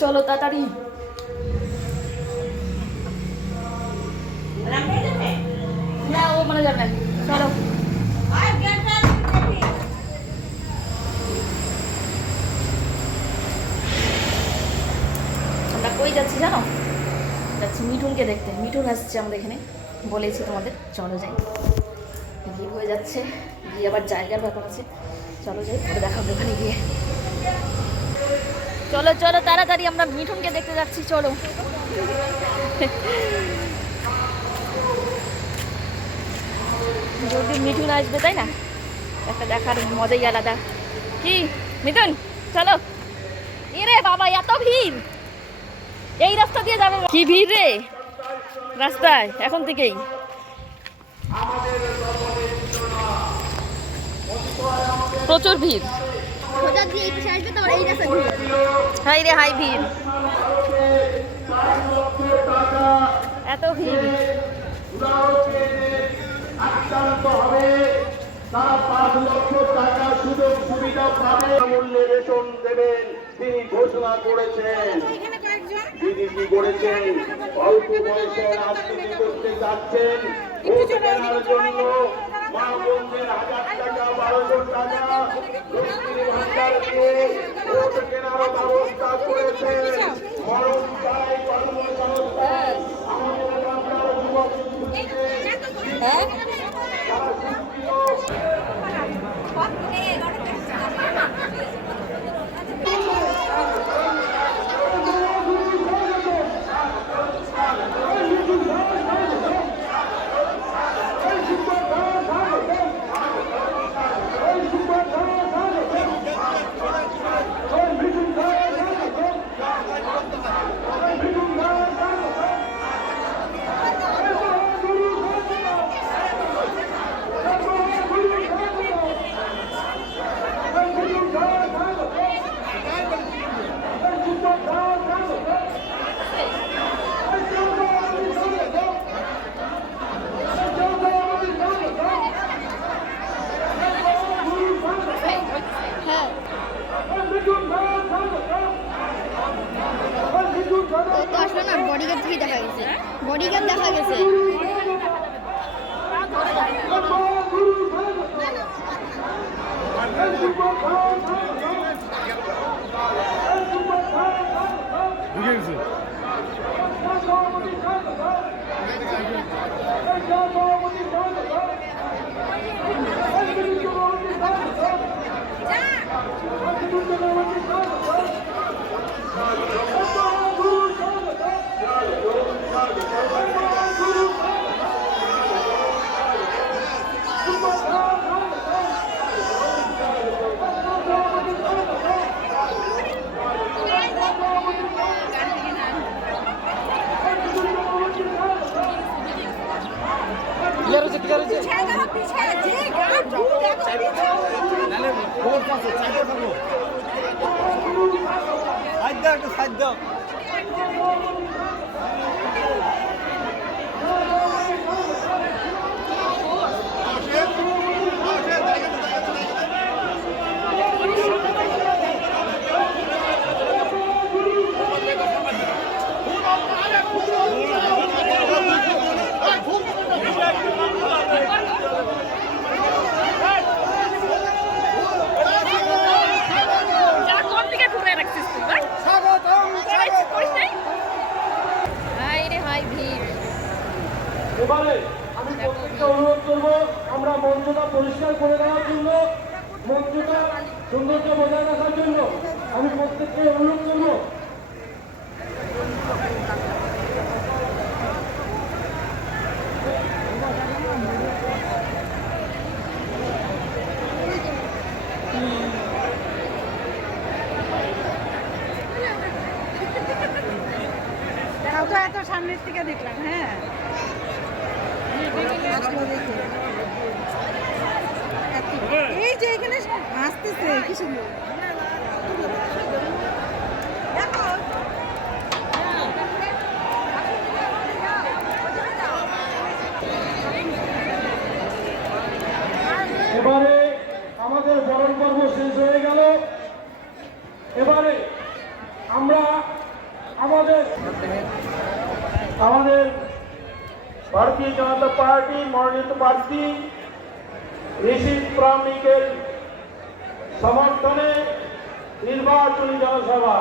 চলো তাড়াতাড়ি। না ও মানে যাবে না, চলো। আমরা কই যাচ্ছি জানো? যাচ্ছি মিঠুনকে দেখতে। মিঠুন আসছে আমাদের এখানে, বলেছি তোমাদের। চলো যাই। গিয়ে হয়ে যাচ্ছে, গিয়ে আবার জায়গার ব্যাপার আছে। চলো যাই, পরে দেখাবো ওখানে গিয়ে। চলো চলো তাড়াতাড়ি, আমরা মিঠুনকে দেখতে যাচ্ছি, চলো। যদি মিঠুন আসবে তাই না, একটা দেখার মজাই আলাদা। কি মিঠুন, চলো। এরে বাবা, এত ভিড়! এই রাস্তা দিয়ে যাবে? কি ভিড় রে রাস্তায় এখন থেকেই। প্রচুর ভিড়। হাই রে হাই ভিড়, এত ভিড়। তারা 5 লক্ষ টাকা সুযোগ সুবিধা পাবে, মূল্যে বেতন দেবেন তিনি ঘোষণা করেছেন। তিনি কি করেছেন? অল্প বয়সে রাজনীতি করতে যাচ্ছেন, ভোট কেনার জন্য মা বোনদের 1000 টাকা 1200 টাকা লক্ষ্মীর ভান্ডার দিয়ে ভোট কেনার ব্যবস্থা করেছেন। মরণ চাই কর্মসংস্থান আমাদের বাংলার যুবক আসলে না বডিগার্ড থেকে দেখা গেছে, বডিগার্ড দেখা গেছে। এবারে আমি প্রত্যেককে অনুরোধ করবো আমরা মঞ্চটা পরিষ্কার করে দেওয়ার জন্য, মঞ্চটা সৌন্দর্য বজায় রাখার জন্য আমি প্রত্যেককে অনুরোধ করবো। এত সামনের থেকে দেখলাম। হ্যাঁ, এই যে এখানে হাসতেছে কি সুন্দর। এবারে আমাদের বরণ পর্ব শেষ হয়ে গেল। এবারে আমরা আমাদের ভারতীয় জনতা পার্টি মনোনীত প্রার্থী ঋষিত প্রামাণিকের সমর্থনে নির্বাচনী জনসভা।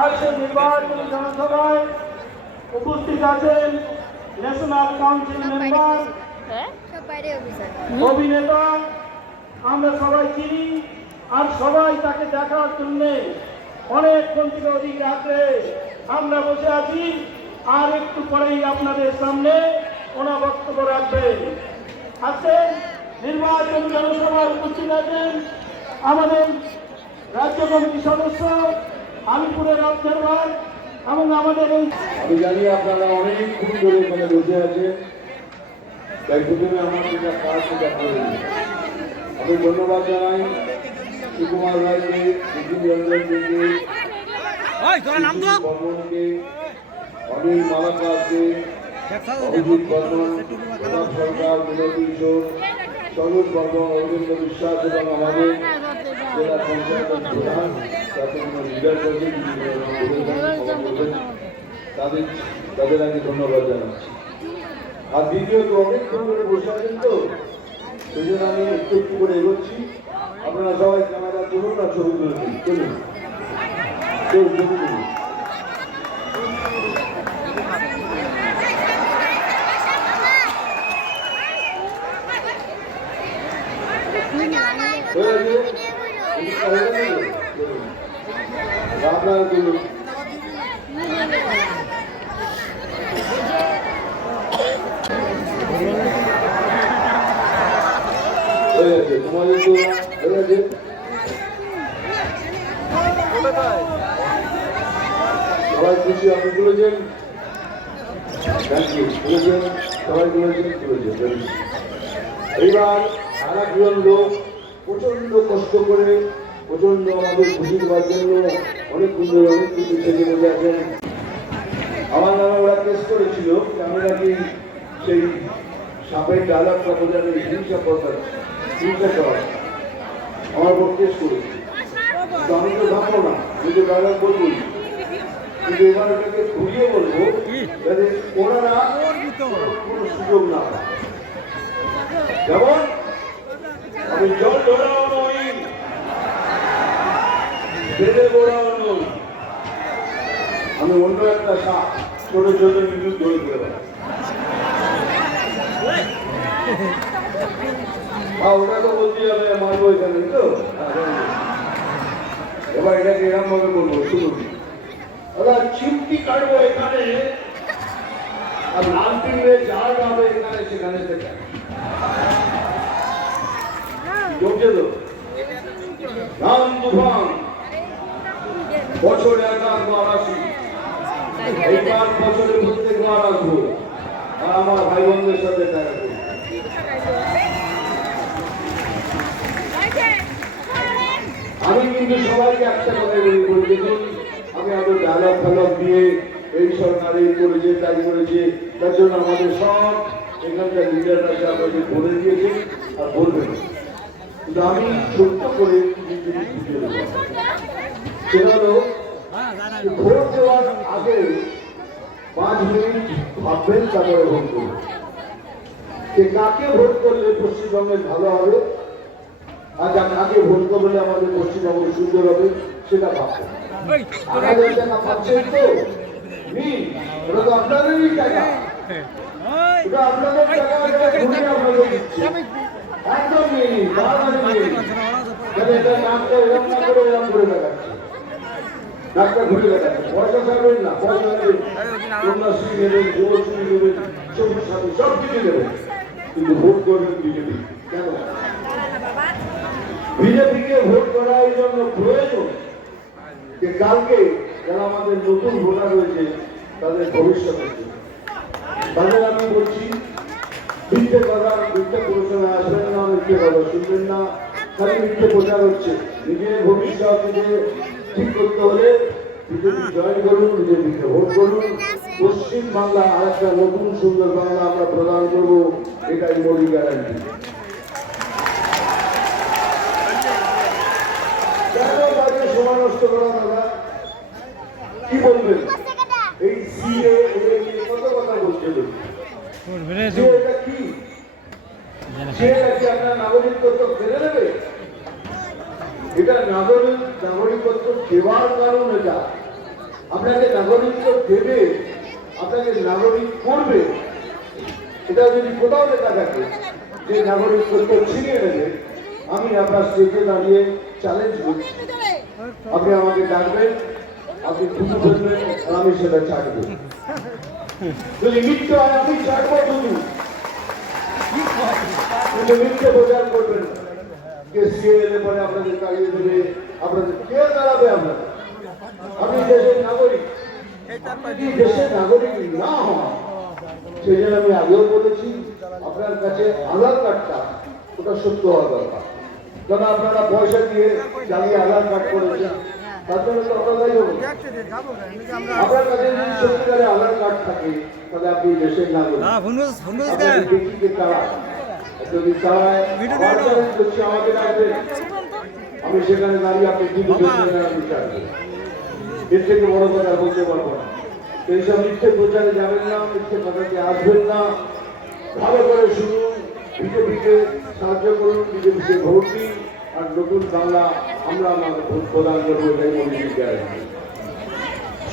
আজ সেই নির্বাচনী জনসভায় উপস্থিত আছেন ন্যাশনাল কাউন্সিল মেম্বার, হ্যাঁ অভিনেতা আমরা সবাই চিনি, আর সবাই তাকে দেখার জন্য অনেকক্ষণ থেকে অধিক রাত্রে আমরা বসে আছি। আর একটু পরেই আপনাদের সামনে ওনার বক্তব্য রাখবেন। আজকে নির্বাচন জনসভায় উপস্থিত আছেন আমাদের রাজ্য কমিটির সদস্য, আলিপুরের অবজারভার এবং আমাদের এই আমি জানি আপনারা অনেকক্ষণ ধরে এখানে বসে আছেন, তাই প্রথমে আমার যেটা কাজ সেটা করে দিন। আমি ধন্যবাদ জানাই সুকুমার রায়কে, বিপিন রঞ্জনকে, বর্মনকে, অনিল মালাকারকে, অভিজিৎ বর্মন, প্রতাপ সরকার, বিনোদী কিশোর, সরোজ বর্মন, অরবিন্দ বিশ্বাস এবং আমাদের জেলা পঞ্চায়েতের প্রধান, তাতে কোনো লিডার করবেন, তাদের আমি ধন্যবাদ জানাচ্ছি। আর দ্বিতীয়ত অনেকক্ষণ ধরে বসে আছেন তো, সেই জন্য আমি একটু একটু করে এগোচ্ছি। আপনারা সবাই ক্যামেরা তুলুন আর ছবি তুলে দিন, চলুন কেউ ছবি তুলুন। আপনারা তুলুন। তোমাদের তো হয়ে গেছে। সবাই খুশি, আপনি তুলেছেন, তুলেছেন, সবাই তুলেছেন। এইবার আর একজন লোক প্রচন্ড কষ্ট করে, প্রচন্ড আমাদের খুশি দেওয়ার জন্য অনেক সুন্দর অনেক কিছু ছেলে বলে আছেন। আমার নামে ওরা কেস করেছিল, আমি নাকি সেই সাপের ডায়লগটা বোঝাতে হিংসা করতাছি, হিংসা করা আমার উপর কেস করেছি। আমি তো ভাববো না, আমি তো ডায়লগ বলবই, কিন্তু এবার এটাকে ঘুরিয়ে বলবো যাতে ওনারা কোনো সুযোগ না পায়। যেমন আমি জল ধরাও নই, বেঁধে গোড়াও নই, আমি অন্য একটা সাপ ছোট ছোট বিদ্যুৎ ধরে ফেলে বেড়াই। ওটা তো বলতে হবে মারবো এখানে তো। এবার এটাকে এরকম ভাবে বলবো, শুনুন, ওরা চিমটি কাটবো এখানে, আর লাল পিঁড়ে যার হবে এখানে সেখানে থেকে জমছে তো। রাম তুফান বছরে 1বার আসি, এইবার বছরে প্রত্যেকবার আসবো, আর আমার ভাই বোনদের সাথে দেখা করবো। আমি কিন্তু সবাইকে একটা কথাই বলি, দেখুন আমি আমাদের ডায়লগ ফালগ দিয়ে এই সরকার এই করেছে তাই করেছে, তার জন্য আমাদের সব এখানকার লিডাররা যা আমাদের বলে দিয়েছে আর বলবেন। কিন্তু আমি ছোট্ট করে সেটা হলো ভোট দেওয়ার আগে 5 মিনিট ভাববেন, তারপরে ভোট করবেন যে কাকে ভোট করলে পশ্চিমবঙ্গের ভালো হবে, আর কাকে ভোট করলে আমাদের পশ্চিমবঙ্গ সুন্দর হবে সেটা ভাববেন। 8000 টাকা পাচ্ছেন তো নিন, ওটা তো আপনাদেরই টাকা, এটা আপনাদের টাকা, আপনাদের দিচ্ছে, একদম নিয়ে নিন, তাড়াতাড়ি নিয়ে নিন। এটা নামটা এরকম না করে এরকম করে দেখাচ্ছে, ডাক্তার ঘুরে দেখাচ্ছে, পয়সা ছাড়বেন না, পয়সা নেবেন, কন্যাশ্রী নেবেন, যুবশ্রী নেবেন, সবুজ সাথী সব কিছু নেবেন, কিন্তু ভোট করবেন বিজেপি। কেন? বিজেপিকে ভোট করার জন্য প্রয়োজন যে কালকে যারা আমাদের নতুন ভোটার রয়েছে তাদের ভবিষ্যৎ তাদের আমি বলছি, মিথ্যে কথা, মিথ্যে প্রচারে আসবেন না, মিথ্যে কথা শুনবেন না, খালি মিথ্যে প্রচার হচ্ছে। নিজের ভবিষ্যৎ ঠিক করতে হলে বিজেপি জয়েন করুন, বিজেপিকে ভোট করুন। পশ্চিম বাংলা আর একটা নতুন সুন্দর বাংলা আমরা প্রদান করবো, এটাই মোদী গ্যারান্টি। কেন তাকে সময় নষ্ট করা দাদা, কি বলবেন? কত কথা বলছে যে এটা কি সেটা কি আপনার নাগরিকত্ব ফেলে দেবে? এটা নাগরিকত্ব দেওয়ার কারণ এটা আপনাকে নাগরিকত্ব দেবে, আপনাকে নাগরিক করবে। এটা যদি কোথাও লেখা থাকে যে নাগরিকত্ব ছিনিয়ে নেবে, আমি আপনার স্টেজে দাঁড়িয়ে চ্যালেঞ্জ করছি, আপনি আমাকে ডাকবেন, আপনি খুঁজে ফেলবেন, আর আমি সেটা ছাড়বো। যদি মিথ্যে হয় আপনি ছাড়বো শুধু, কিন্তু মিথ্যে প্রচার করবেন না। কে সিএ এলে পরে আপনাদের তাড়িয়ে দেবে, আপনাদের কে দাঁড়াবে? আপনার আপনি দেশের নাগরিক, দেশের নাগরিক না হওয়া, সেই জন্য আমি আগেও বলেছি আপনার কাছে আধার কার্ডটা ওটা সত্য হওয়া দরকার। কারণ আপনারা পয়সা দিয়ে চালিয়ে আধার কার্ড করেছেন, তার জন্য তো আমরা দায়ী হবো। আপনার কাছে যদি সত্যিকারে আধার কার্ড থাকে তাহলে আপনি দেশের নাগরিক। দেখি যে তারা যদি তারায় করছে আমাকে ডাকবেন, আমি সেখানে দাঁড়িয়ে আপনি টিভি বিচার করবেন। এর থেকে বড় কথা বলতে পারবো না। এইসব মিথ্যে প্রচারে যাবেন না, মিথ্যে কথাতে আসবেন না। ভালো করে শুনুন, বিজেপিকে সাহায্য করুন, বিজেপিকে ভোট দিন, আর নতুন বাংলা আমরা আমাদের ভোট প্রদান করবো, এটাই মোদীজিকে আসবে।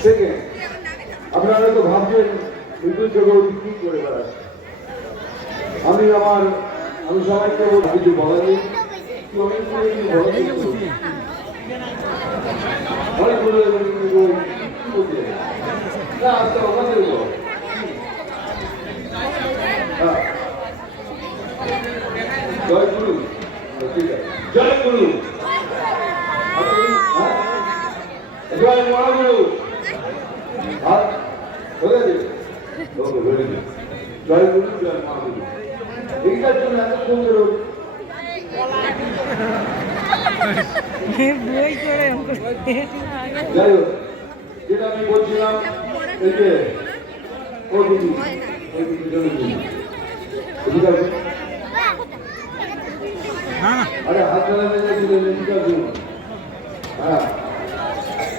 সেকেন্ড, আপনারা তো ভাবছেন বিদ্যুৎ চক্রবর্তী কি করে বেড়াচ্ছে। আমি সবাইকে বলছি কিছু বলা নেই, অনেকগুলো জয় গুরু, ঠিক আছে, জয় গুরু, জয় মহাগুরু, জয় গুরু, জয় মহাগুরু। এইটার জন্য এত সুন্দর যাই হোক, যেটা আমি বলছিলাম, এই যে আরে হাত চালাতে যাচ্ছিলেন, হ্যাঁ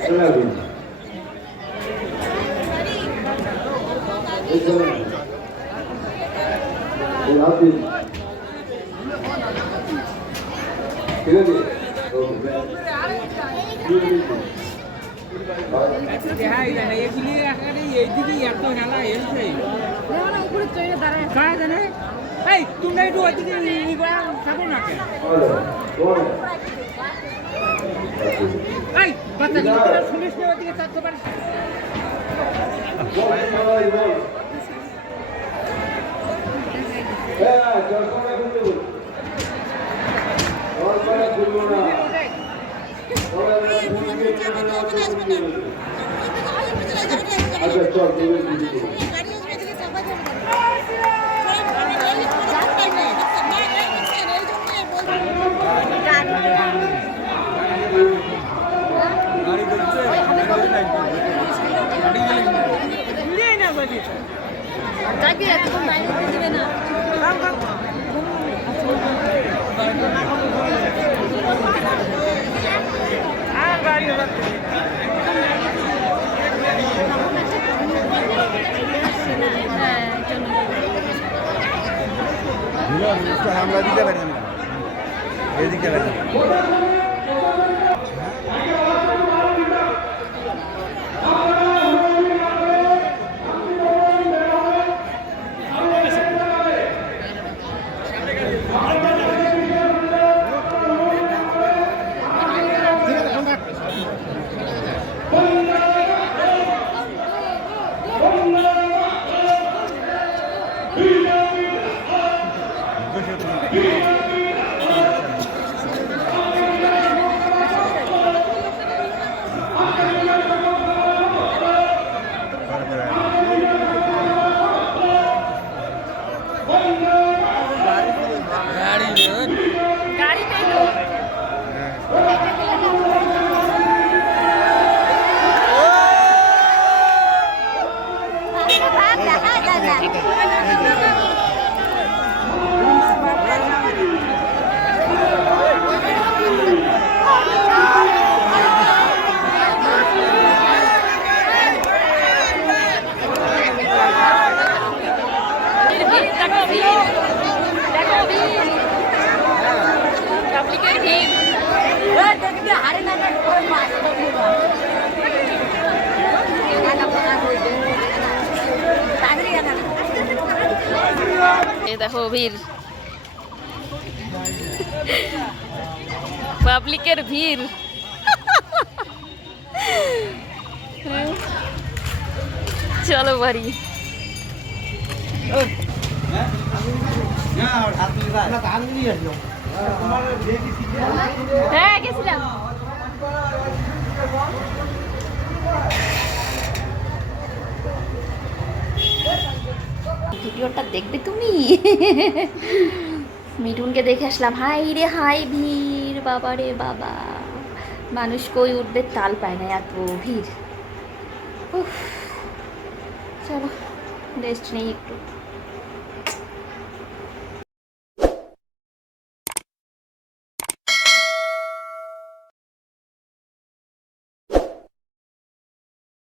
ঠিক আছে। তোমরা একটু ওইদিকে থাকো না কেন? বাচ্চা শুনিস না ওইদিকে থাকতে পারিস? আচ্ছা চল, আমরা দিতে পারি না, এদিকে পারি। এই দেখো ভিড়, পাবলিকের ভিড়। চলো বাড়ি। হ্যাঁ গেছিলাম। ভিডিওটা দেখবে তুমি? মিঠুনকে দেখে আসলাম। হাই রে হাই ভিড়, বাবা রে বাবা, মানুষ কই উঠবে তাল পায় না, এত ভিড়। উফ, চলো রেস্ট নেই একটু।